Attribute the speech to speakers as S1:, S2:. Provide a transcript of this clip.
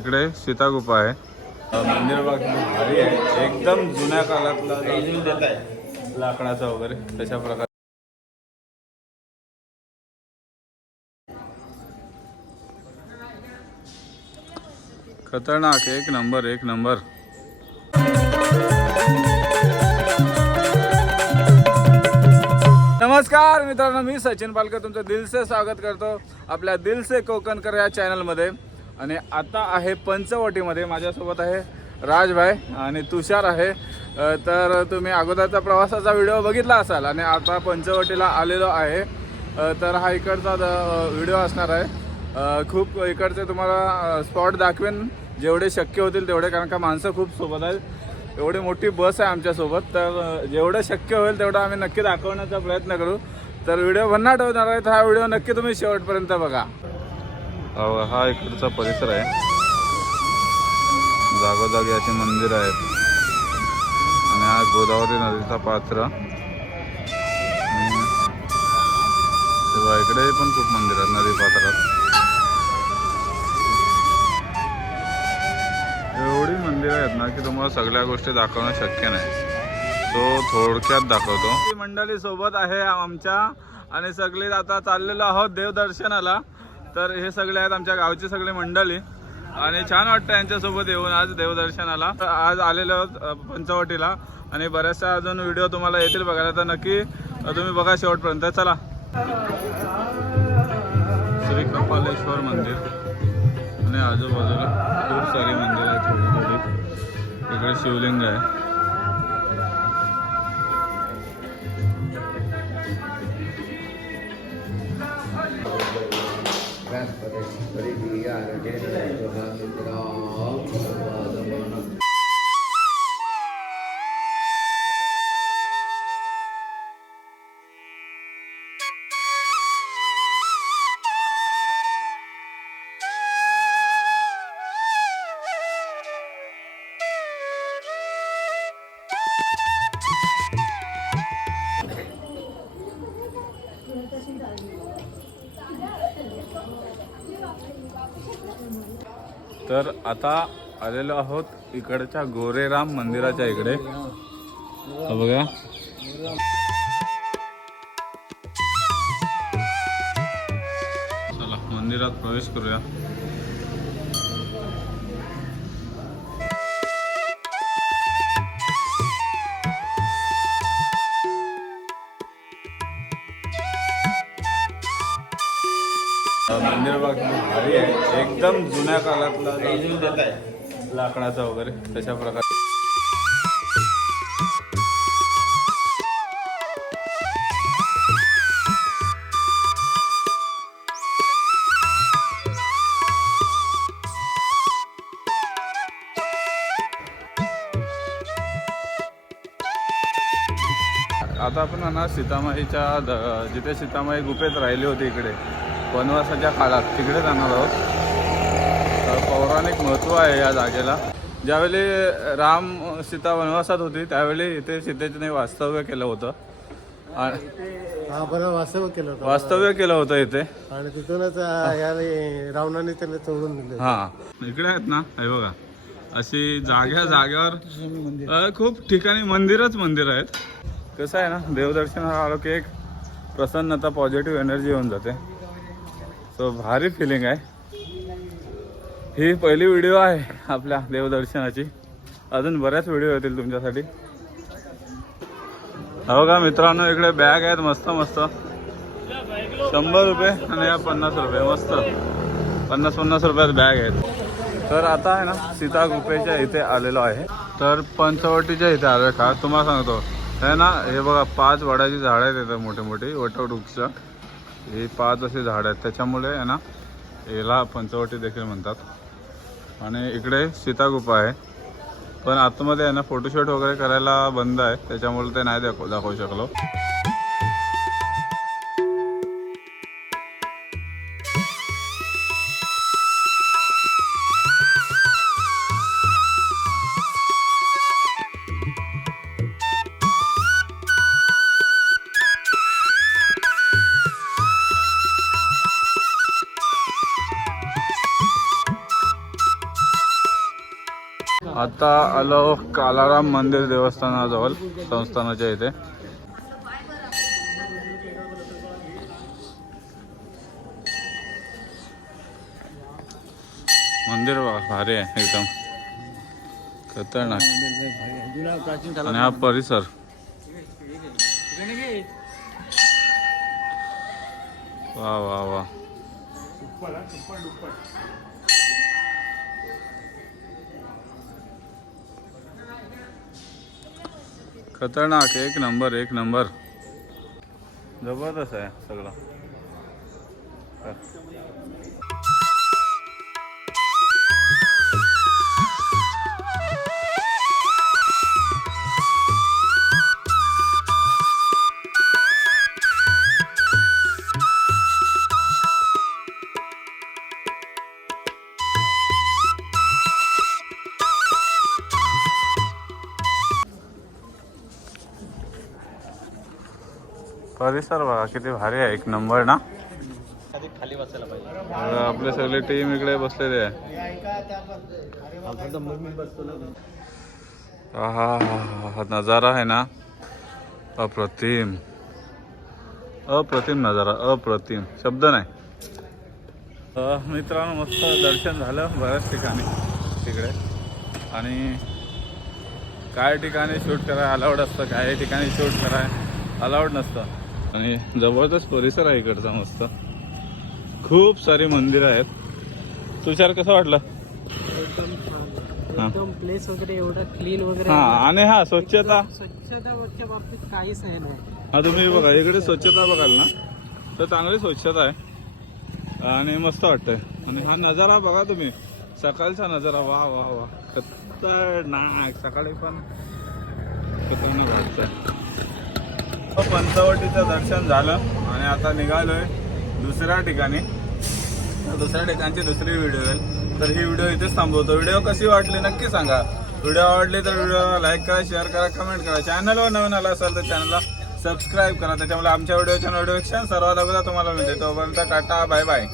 S1: इकडे सीतागुफा आहे. मंदिर भारी आहे. एकदम जुन्या काळातला लाकडाचा वगैरे तशा प्रकार खतरनाक एक नंबर एक नंबर. नमस्कार मित्रांनो मी सचिन पालकर तुमचं दिलसे स्वागत करतो आपल्या दिलसे कोकणकर या चॅनलमध्ये आणि आता आहे पंचवटीमध्ये. माझ्यासोबत आहे राजभाई आणि तुषार आहे. तर तुम्ही अगोदरचा प्रवासाचा व्हिडिओ बघितला असाल आणि आता पंचवटीला आलेलो आहे. तर हा इकडचा व्हिडिओ असणार आहे. खूप इकडचे तुम्हाला स्पॉट दाखवेन. जेवढे शक्य होतील तेवढे कारण का माणसं खूप सोबत आहेत. एवढी मोठी बस आहे आमच्यासोबत. तर जेवढं शक्य होईल तेवढं आम्ही नक्की दाखवण्याचा प्रयत्न करू. तर व्हिडिओ भन्नाट होणार आहे. तर हा व्हिडिओ नक्की तुम्ही शेवटपर्यंत बघा. हा इकडचा परिसर आहे. जागोजागी अशी मंदिर आहेत. आणि हा गोदावरी नदीचा पात्र. तेव्हा इकडे पण खूप मंदिर आहेत नदी पात्रात. एवढी मंदिरं आहेत ना की तुम्हाला सगळ्या गोष्टी दाखवणं शक्य नाही. तो थोडक्यात दाखवतो. ती मंडळी सोबत आहे आमच्या आणि सगळे आता चाललेलो आहोत देवदर्शनाला. तर हे सगळे आहेत आमच्या गावचे सगळे मंडळी. आणि छान वाटतं यांच्यासोबत येऊन आज देवदर्शनाला. तर आज आलेलो पंचवटीला. आणि बऱ्याचशा अजून व्हिडिओ तुम्हाला येतील बघायला. तर नक्की तुम्ही बघा शेवटपर्यंत. चला. श्री कपालेश्वर मंदिर. आणि आजूबाजूला खूप सारी मंदिर आहेत. थोडी थोडी इकडे शिवलिंग आहे. वनस्पतिः परिधीयारकेन्द्रां सम्पादमानम् तर आता आलेलो आहोत इकडच्या गोरेराम मंदिराच्या इकडे. बघा. चला मंदिरात प्रवेश करूया. मंदिर भारी आहे. एकदम जुन्या काळातला लाकडाचा वगैरे तशा प्रकारे. आता आपण ना सीतामाईच्या जिथे सीतामाई गुफेत राहिली होती इकडे वनवासाच्या काळात तिकडे जाणार आहोत. पौराणिक महत्त्व आहे या जागेला. ज्यावेळी राम सीता वनवासात होती त्यावेळी इथे सीतेने वास्तव्य केलं होतं. आणि
S2: हा बरं वास्तव केलं होतं.
S1: वास्तव्य केलं होतं इथे.
S2: आणि तिथूनच रावणाने त्याला दिले.
S1: हा. इकडे आहेत ना हे बघा. अशी जाग्या जाग्यावर खूप ठिकाणी मंदिरच मंदिर आहेत. कसं आहे ना देवदर्शनाला आलो की एक प्रसन्नता पॉझिटिव्ह एनर्जी येऊन जाते. सो भारी फिलिंग आहे. ही पहिली व्हिडिओ आहे आपल्या देवदर्शनाची. अजून बऱ्याच व्हिडिओ येतील तुमच्यासाठी. हो का मित्रांनो इकडे बॅग आहेत मस्त मस्त. शंभर रुपये आणि या पन्नास रुपये मस्त. पन्नास पन्नास रुपयात बॅग आहेत. तर आता आहे ना सीता गुफेच्या इथे आलेलो आहे. तर पंचवटीच्या इथे आलो का तुम्हाला सांगतो. हे ना हे बघा पाच वडाची झाडं आहेत इथे मोठी मोठी वटवृक्ष. हे पाच असे झाडं आहेत. त्याच्यामुळे आहे ना याला पंचवटी देखील म्हणतात. आणि इकडे सीतागुफा आहे. पण आतमध्ये आहे ना फोटोशूट वगैरे करायला बंद आहे. त्याच्यामुळे ते नाही दाखव दाखवू शकलो. आता आलो कालाराम मंदिर देवस्थानाजवळ संस्थानाच्या इथे. मंदिर भारी आहे एकदम. खतरनाक. आणि हा परिसर. वा वा वा. खतरनाक एक नंबर एक नंबर. जबरदस्त आहे सगळं. परिसर बघा किती भारी आहे. एक नंबर ना?
S2: खाली बसायला पाहिजे.
S1: आता आपले सगळे टीम इकडे बसलेले आहे. आहा, हा नजारा आहे ना? अप्रतिम. अप्रतिम नजारा अप्रतिम. शब्द नाही. अ, मित्रांनो मस्त दर्शन झालं बऱ्याच ठिकाणी तिकडे. आणि काय ठिकाणी शूट करायला अलाउड असतं काही ठिकाणी शूट करायला अलाउड नसतं. आणि जबरदस्त परिसर आहे इकडचा मस्त. खूप सारी मंदिरं आहेत. तुषार कसं वाटलं?
S2: एकदम. एकदम प्लेस वगैरे एवढं क्लीन वगैरे
S1: हा. आणि हा स्वच्छता.
S2: स्वच्छताच्या बाबतीत काहीच आहे नाही.
S1: हा तुम्ही बघा इकडे स्वच्छता बघाल ना तर चांगली स्वच्छता आहे. आणि मस्त वाटतंय. आणि हा नजारा बघा तुम्ही. सकाळचा नजारा वा वा वा. खतरनाक. सकाळी पण खतरनाक वाटतंय. पंचवटीचं दर्शन झालं आणि आता निघालोय दुसऱ्या ठिकाणी. दुसऱ्या ठिकाणची दुसरी व्हिडिओ येईल. तर ही व्हिडिओ इथेच थांबवतो. व्हिडिओ कशी वाटली नक्की सांगा. व्हिडिओ आवडली तर व्हिडिओला लाईक करा शेअर करा कमेंट करा. चॅनलवर नवीन आला असाल तर चॅनलला सबस्क्राईब करा. त्याच्यामुळे आमच्या व्हिडिओच्या नोटिफिकेशन सर्वात अगोदर तुम्हाला मिळते तोपर्यंत टाटा बाय बाय